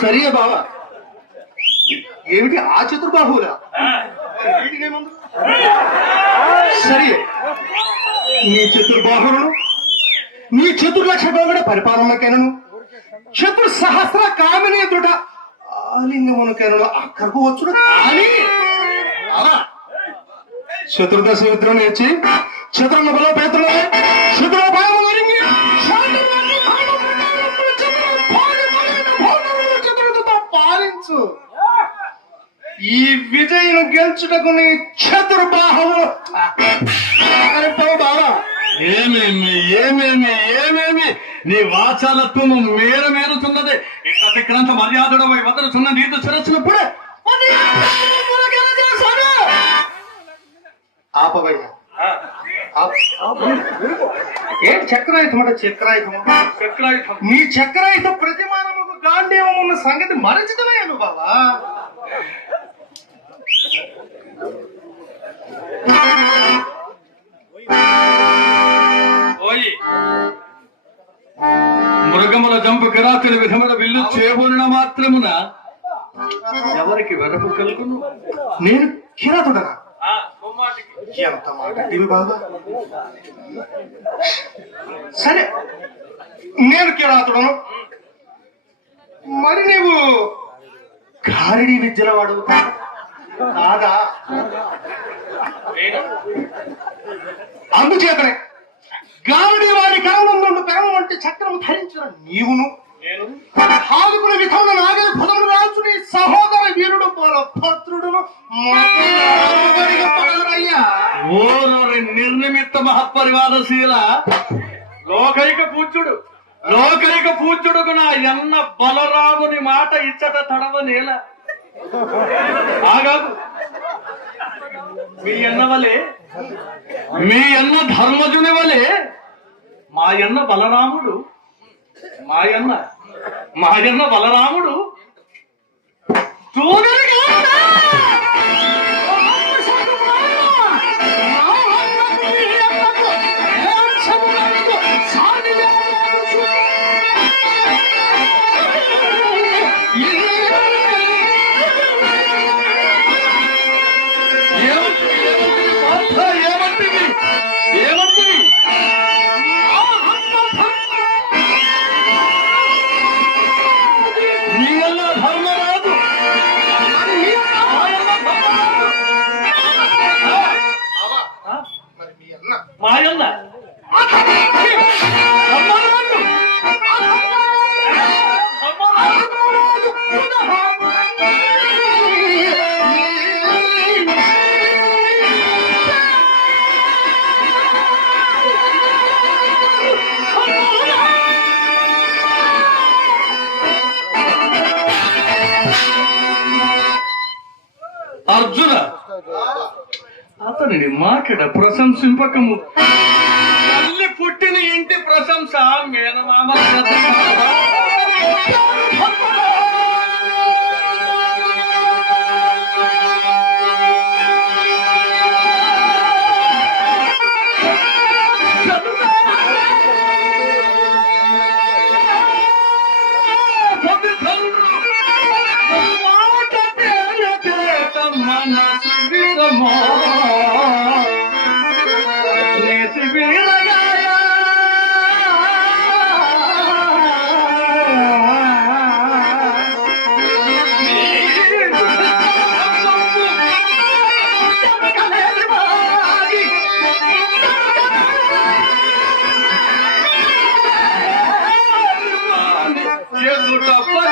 సరే బావా ఏమిటి ఆ చతుర్బాహువులా వీటికేముంది? సరే నీ చతుర్బాహువులు నీ చతుర్లక్ష బాగుడ పరిపాలనకైనను చతుర్ సహస్ర కామిని ఆలింగమునకైనను అక్కడకు వచ్చుడు కానీ అలా శత్రుదశ యుద్ధం నేర్చి శత్రుని బలోపేతులు శత్రు పాలించు ఈ విజయను గెలుచుటకు నీ చతుర్బాహములు బాబా ఏమేమి ఏమేమి ఏమేమి నీ వాచాలత్వము మేర మేరుతున్నది ఇక్కడ ఇక్కడంత మర్యాదడమై వదలుతున్న నీకు చిరచినప్పుడే ఆపవయ్యా. ఆప్- ఆపు. ఏంటి చక్రాయుధం నీ చక్రాయుధ ప్రతిమానముకు గాంధీవం ఉన్న సంగతి మరచితమయ్యాను బాబా ఓయి. మృగముల జంపు కిరాతుల విధముల విల్లు చేబూరిన మాత్రమున ఎవరికి వెరపు కలుగును? నేను కిరాతుడనా. ఎంత మాట? ఇది బాబా? సరే నేను కిరాతుడను మరి నీవు గారిడి విద్యల వాడు కాదా. అందుచేతనే గావిడి వారి కరముందు పెరము వంటి చక్రము ధరించిన నీవును నేను హాలుకుల విధమున నాగలి భుజములు రాజు నీ సహోదర వీరుడు పోల పత్రుడును ఓరు నిర్నిమిత్త మహపరివారశీల లోకైక పూజ్యుడు లోకైక పూజ్యుడుకు నా ఎన్న బలరాముని మాట ఇచ్చట తడవ నేల. ఆగాదు మీ అన్న వలే? మీ అన్న ధర్మజుని వలే? మా అన్న బలరాముడు? మా అన్న మా అన్న బలరాముడు? చూడ అర్జున! అతనిని మాకడ ప్రశంసింపకము. తల్లి పుట్టిన ఇంటి ప్రశంస మేనమామ శ్రద్ధ Júnior, foi